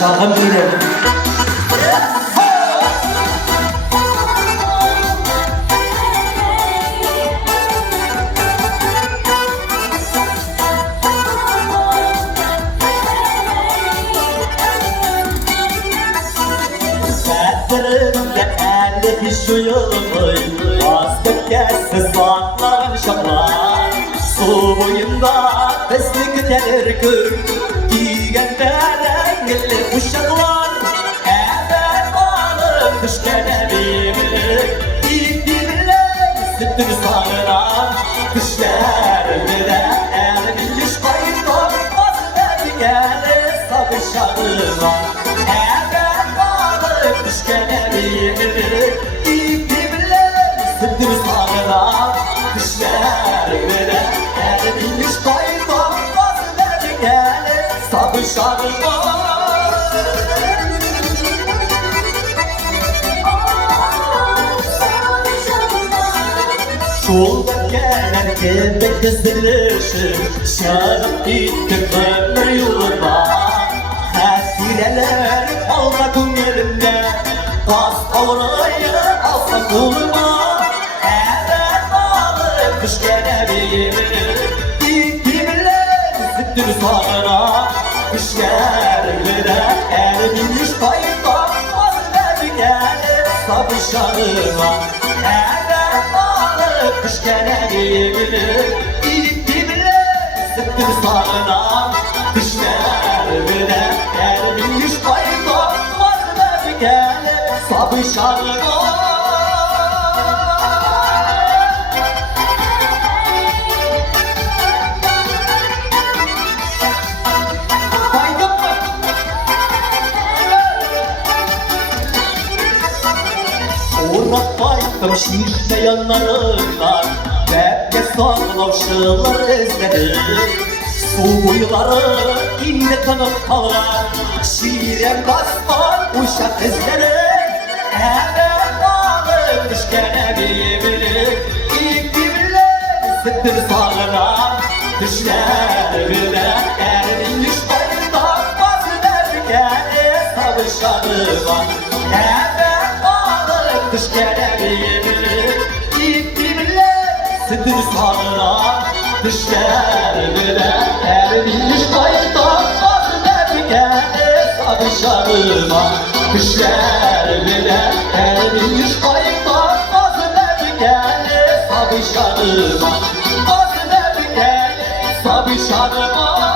şahım benim. Kadrimde elli şuyulmuş vazgeçsiz bağların şaplar su boyunda beslik telir kır giygende rengli kuşaklar eğer bağlı kışkene bimlik İpimle sütünü sağıran kışlarımda elini yüş koyup vazgeçti geli sabır şarıma İpimle sütür sağına kışlarımda elini yüz koyup vazgeçti geli sabır şarıma Şolda gelen tebek kızılışım şarap gitti ömür yoluna Hasireler alma günlerimde Gaz kavrayı alsa koluma Eğer bağlı kış gene bilir İpimle süttür sağına Kış gelmede elimin yüz kayıp vazgeçti gelir sabır şarıma Eğer bağlı kış gene bilir İpimle süttür sağına Kış gelmede elimin yüz kayıp vazgeçti gelir sabır şarıma Uğrak baydım şişe yanlarından Bebke sarılavşılar izledim Su boyları inle kanıp kalır Şiire basman uşak izleri Eğer bağlı kış gene bilir İpimle sütür sağına Düşlerine elin yüz boyundan Vazgeçti gene sabır şarıma Eğer bağlı kış gene bilir İpimle sütür sağına Düşlerine elin yüz boyundan Vazgeçti gene sabır şarıma Düşlerine elin yüz boyundan Vazgeçti gene sabır şarıma Vazgeçti gene sabır şarıma